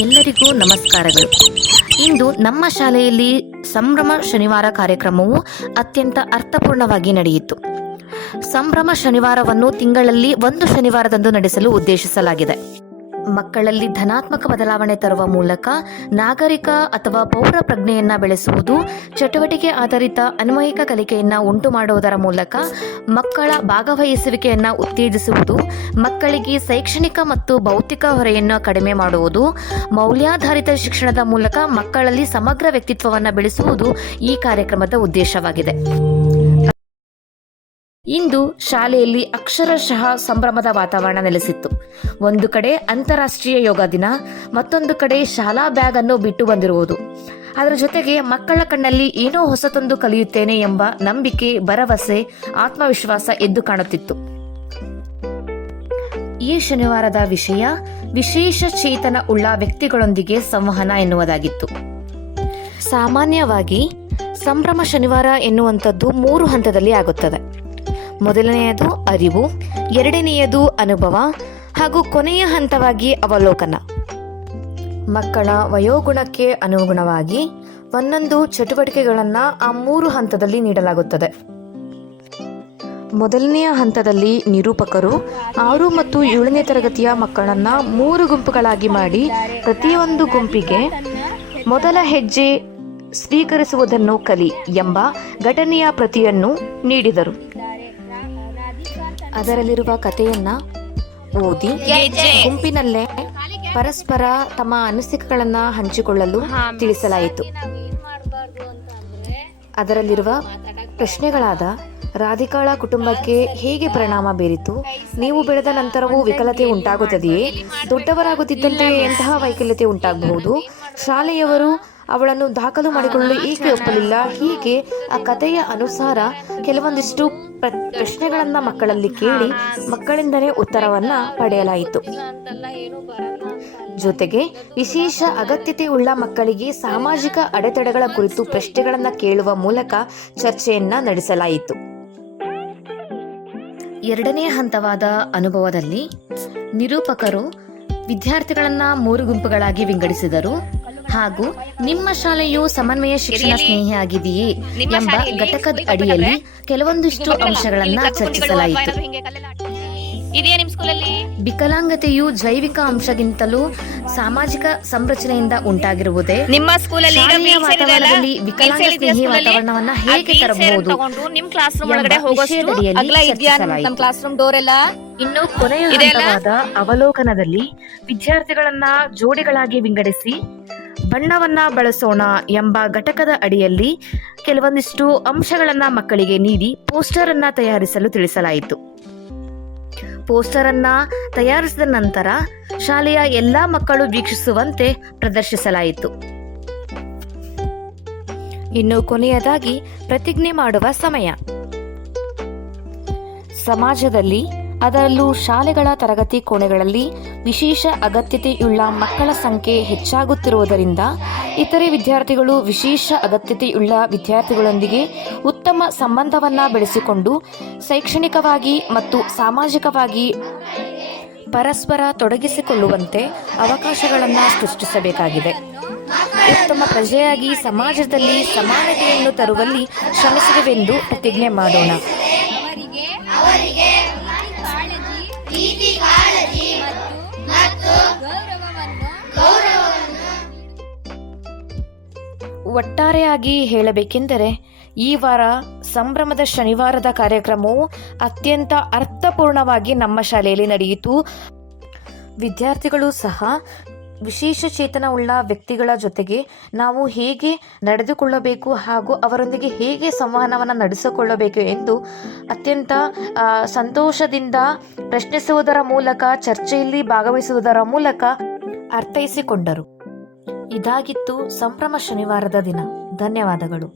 ಎಲ್ಲರಿಗೂ ನಮಸ್ಕಾರಗಳು. ಇಂದು ನಮ್ಮ ಶಾಲೆಯಲ್ಲಿ ಸಂಭ್ರಮ ಶನಿವಾರ ಕಾರ್ಯಕ್ರಮವು ಅತ್ಯಂತ ಅರ್ಥಪೂರ್ಣವಾಗಿ ನಡೆಯಿತು. ಸಂಭ್ರಮ ಶನಿವಾರವನ್ನು ತಿಂಗಳಲ್ಲಿ ಒಂದು ಶನಿವಾರದಂದು ನಡೆಸಲು ಉದ್ದೇಶಿಸಲಾಗಿದೆ. ಮಕ್ಕಳಲ್ಲಿ ಧನಾತ್ಮಕ ಬದಲಾವಣೆ ತರುವ ಮೂಲಕ ನಾಗರಿಕ ಅಥವಾ ಪೌರ ಪ್ರಜ್ಞೆಯನ್ನು ಬೆಳೆಸುವುದು, ಚಟುವಟಿಕೆ ಆಧಾರಿತ ಅನ್ವಯಿಕ ಕಲಿಕೆಯನ್ನು ಉಂಟು ಮಾಡುವುದರ ಮೂಲಕ ಮಕ್ಕಳ ಭಾಗವಹಿಸುವಿಕೆಯನ್ನು ಉತ್ತೇಜಿಸುವುದು, ಮಕ್ಕಳಿಗೆ ಶೈಕ್ಷಣಿಕ ಮತ್ತು ಭೌತಿಕ ಹೊರೆಯನ್ನು ಕಡಿಮೆ ಮಾಡುವುದು, ಮೌಲ್ಯಾಧಾರಿತ ಶಿಕ್ಷಣದ ಮೂಲಕ ಮಕ್ಕಳಲ್ಲಿ ಸಮಗ್ರ ವ್ಯಕ್ತಿತ್ವವನ್ನು ಬೆಳೆಸುವುದು ಈ ಕಾರ್ಯಕ್ರಮದ ಉದ್ದೇಶವಾಗಿದೆ. ಇಂದು ಶಾಲೆಯಲ್ಲಿ ಅಕ್ಷರಶಃ ಸಂಭ್ರಮದ ವಾತಾವರಣ ನೆಲೆಸಿತ್ತು. ಒಂದು ಕಡೆ ಅಂತಾರಾಷ್ಟ್ರೀಯ ಯೋಗ ದಿನ, ಮತ್ತೊಂದು ಕಡೆ ಶಾಲಾ ಬ್ಯಾಗ್ ಅನ್ನು ಬಿಟ್ಟು ಬಂದಿರುವುದು. ಅದರ ಜೊತೆಗೆ ಮಕ್ಕಳ ಕಣ್ಣಲ್ಲಿ ಏನೋ ಹೊಸತೊಂದು ಕಲಿಯುತ್ತೇನೆ ಎಂಬ ನಂಬಿಕೆ, ಭರವಸೆ, ಆತ್ಮವಿಶ್ವಾಸ ಎದ್ದು ಕಾಣುತ್ತಿತ್ತು. ಈ ಶನಿವಾರದ ವಿಷಯ ವಿಶೇಷ ಚೇತನ ಉಳ್ಳ ವ್ಯಕ್ತಿಗಳೊಂದಿಗೆ ಸಂವಹನ ಎನ್ನುವುದಾಗಿತ್ತು. ಸಾಮಾನ್ಯವಾಗಿ ಸಂಭ್ರಮ ಶನಿವಾರ ಎನ್ನುವಂಥದ್ದು 3 ಹಂತದಲ್ಲಿ ಆಗುತ್ತದೆ. ಮೊದಲನೆಯದು ಅರಿವು, ಎರಡನೆಯದು ಅನುಭವ ಹಾಗೂ ಕೊನೆಯ ಹಂತವಾಗಿ ಅವಲೋಕನ. ಮಕ್ಕಳ ವಯೋಗುಣಕ್ಕೆ ಅನುಗುಣವಾಗಿ ಒಂದೊಂದು ಚಟುವಟಿಕೆಗಳನ್ನು ಆ 3 ಹಂತದಲ್ಲಿ ನೀಡಲಾಗುತ್ತದೆ. ಮೊದಲನೆಯ ಹಂತದಲ್ಲಿ ನಿರೂಪಕರು 6 ಮತ್ತು 7ನೇ ತರಗತಿಯ ಮಕ್ಕಳನ್ನು 3 ಗುಂಪುಗಳಾಗಿ ಮಾಡಿ ಪ್ರತಿಯೊಂದು ಗುಂಪಿಗೆ ಮೊದಲ ಹೆಜ್ಜೆ ಸ್ವೀಕರಿಸುವುದನ್ನು ಕಲಿ ಎಂಬ ಘಟನೆಯ ಪ್ರತಿಯನ್ನು ನೀಡಿದರು. ಅದರಲ್ಲಿರುವ ಕಥೆಯನ್ನ ಓದಿ ಗುಂಪಿನಲ್ಲೇ ಪರಸ್ಪರ ತಮ್ಮ ಅನಿಸಿಕೆಗಳನ್ನು ಹಂಚಿಕೊಳ್ಳಲು ತಿಳಿಸಲಾಯಿತು. ಅದರಲ್ಲಿರುವ ಪ್ರಶ್ನೆಗಳಾದ ರಾಧಿಕಾಳ ಕುಟುಂಬಕ್ಕೆ ಹೇಗೆ ಪರಿಣಾಮ ಬೀರಿತು, ನೀವು ಬೆಳೆದ ನಂತರವೂ ವಿಕಲತೆ ಉಂಟಾಗುತ್ತದೆಯೇ, ದೊಡ್ಡವರಾಗುತ್ತಿದ್ದಂತೆ ಎಂತಹ ವೈಕಲ್ಯತೆ ಉಂಟಾಗಬಹುದು, ಶಾಲೆಯವರು ಅವಳನ್ನು ದಾಖಲು ಮಾಡಿಕೊಳ್ಳಲು ಏಕೆ ಒಪ್ಪಲಿಲ್ಲ, ಹೀಗೆ ಆ ಕಥೆಯ ಅನುಸಾರ ಕೆಲವೊಂದಿಷ್ಟು ಪ್ರಶ್ನೆಗಳನ್ನು ಮಕ್ಕಳಲ್ಲಿ ಕೇಳಿ ಮಕ್ಕಳಿಂದಲೇ ಉತ್ತರವನ್ನು ಪಡೆಯಲಾಯಿತು. ಜೊತೆಗೆ ವಿಶೇಷ ಅಗತ್ಯತೆ ಉಳ್ಳ ಮಕ್ಕಳಿಗೆ ಸಾಮಾಜಿಕ ಅಡೆತಡೆಗಳ ಕುರಿತು ಪ್ರಶ್ನೆಗಳನ್ನು ಕೇಳುವ ಮೂಲಕ ಚರ್ಚೆಯನ್ನ ನಡೆಸಲಾಯಿತು. ಎರಡನೇ ಹಂತವಾದ ಅನುಭವದಲ್ಲಿ ನಿರೂಪಕರು ವಿದ್ಯಾರ್ಥಿಗಳನ್ನ 3 ಗುಂಪುಗಳಾಗಿ ವಿಂಗಡಿಸಿದರು ಹಾಗೂ ನಿಮ್ಮ ಶಾಲೆಯು ಸಮನ್ವಯ ಶಿಕ್ಷಣ ಸ್ನೇಹಿಯಾಗಿದೆಯೇ ಎಂಬ ಘಟಕದ ಅಡಿಯಲ್ಲಿ ಕೆಲವೊಂದಿಷ್ಟು ಅಂಶಗಳನ್ನ ಚರ್ಚಿಸಲಾಯಿತು. ವಿಕಲಾಂಗತೆಯು ಜೈವಿಕ ಅಂಶಗಿಂತಲೂ ಸಾಮಾಜಿಕ ಸಂರಚನೆಯಿಂದ ಉಂಟಾಗಿರುವುದೇ, ನಿಮ್ಮ ಶಾಲೆಯ ವಾತಾವರಣದಲ್ಲಿ ವಿಕಲಾಂಗ ಸ್ನೇಹಿ ವಾತಾವರಣವನ್ನ ಹೇಗೆ ತರಬಹುದು ಇನ್ನು ಕೊನೆಯ ಹಂತವಾದ ಅವಲೋಕನದಲ್ಲಿ ವಿದ್ಯಾರ್ಥಿಗಳನ್ನ ಜೋಡಿಗಳಾಗಿ ವಿಂಗಡಿಸಿ ಬಣ್ಣವನ್ನ ಬಳಸೋಣ ಎಂಬ ಘಟಕದ ಅಡಿಯಲ್ಲಿ ಕೆಲವೊಂದಿಷ್ಟು ಅಂಶಗಳನ್ನ ಮಕ್ಕಳಿಗೆ ನೀಡಿ ಪೋಸ್ಟರ್ ಅನ್ನ ತಯಾರಿಸಲು ತಿಳಿಸಲಾಯಿತು. ಪೋಸ್ಟರ್ ಅನ್ನ ತಯಾರಿಸಿದ ನಂತರ ಶಾಲೆಯ ಎಲ್ಲಾ ಮಕ್ಕಳು ವೀಕ್ಷಿಸುವಂತೆ ಪ್ರದರ್ಶಿಸಲಾಯಿತು. ಇನ್ನು ಕೊನೆಯದಾಗಿ ಪ್ರತಿಜ್ಞೆ ಮಾಡುವ ಸಮಯ. ಸಮಾಜದಲ್ಲಿ, ಅದರಲ್ಲೂ ಶಾಲೆಗಳ ತರಗತಿ ಕೋಣೆಗಳಲ್ಲಿ ವಿಶೇಷ ಅಗತ್ಯತೆಯುಳ್ಳ ಮಕ್ಕಳ ಸಂಖ್ಯೆ ಹೆಚ್ಚಾಗುತ್ತಿರುವುದರಿಂದ ಇತರೆ ವಿದ್ಯಾರ್ಥಿಗಳು ವಿಶೇಷ ಅಗತ್ಯತೆಯುಳ್ಳ ವಿದ್ಯಾರ್ಥಿಗಳೊಂದಿಗೆ ಉತ್ತಮ ಸಂಬಂಧವನ್ನು ಬೆಳೆಸಿಕೊಂಡು ಶೈಕ್ಷಣಿಕವಾಗಿ ಮತ್ತು ಸಾಮಾಜಿಕವಾಗಿ ಪರಸ್ಪರ ತೊಡಗಿಸಿಕೊಳ್ಳುವಂತೆ ಅವಕಾಶಗಳನ್ನು ಸೃಷ್ಟಿಸಬೇಕಾಗಿದೆ. ಉತ್ತಮ ಪ್ರಜೆಯಾಗಿ ಸಮಾಜದಲ್ಲಿ ಸಮಾನತೆಯನ್ನು ತರುವಲ್ಲಿ ಶ್ರಮಿಸುವೆವೆಂದು ಪ್ರತಿಜ್ಞೆ ಮಾಡೋಣ. ಒಟ್ಟಾರೆಯಾಗಿ ಹೇಳಬೇಕೆಂದರೆ ಈ ವಾರ ಸಂಭ್ರಮದ ಶನಿವಾರದ ಕಾರ್ಯಕ್ರಮವು ಅತ್ಯಂತ ಅರ್ಥಪೂರ್ಣವಾಗಿ ನಮ್ಮ ಶಾಲೆಯಲ್ಲಿ ನಡೆಯಿತು. ವಿದ್ಯಾರ್ಥಿಗಳು ಸಹ ವಿಶೇಷ ಚೇತನ ಉಳ್ಳ ವ್ಯಕ್ತಿಗಳ ಜೊತೆಗೆ ನಾವು ಹೇಗೆ ನಡೆದುಕೊಳ್ಳಬೇಕು ಹಾಗೂ ಅವರೊಂದಿಗೆ ಹೇಗೆ ಸಂವಹನವನ್ನು ನಡೆಸಿಕೊಳ್ಳಬೇಕು ಎಂದು ಅತ್ಯಂತ ಸಂತೋಷದಿಂದ ಪ್ರಶ್ನಿಸುವುದರ ಮೂಲಕ, ಚರ್ಚೆಯಲ್ಲಿ ಭಾಗವಹಿಸುವುದರ ಮೂಲಕ ಅರ್ಥೈಸಿಕೊಂಡರು. ಇದಾಗಿತ್ತು ಸಂಭ್ರಮ ಶನಿವಾರದ ದಿನ. ಧನ್ಯವಾದಗಳು.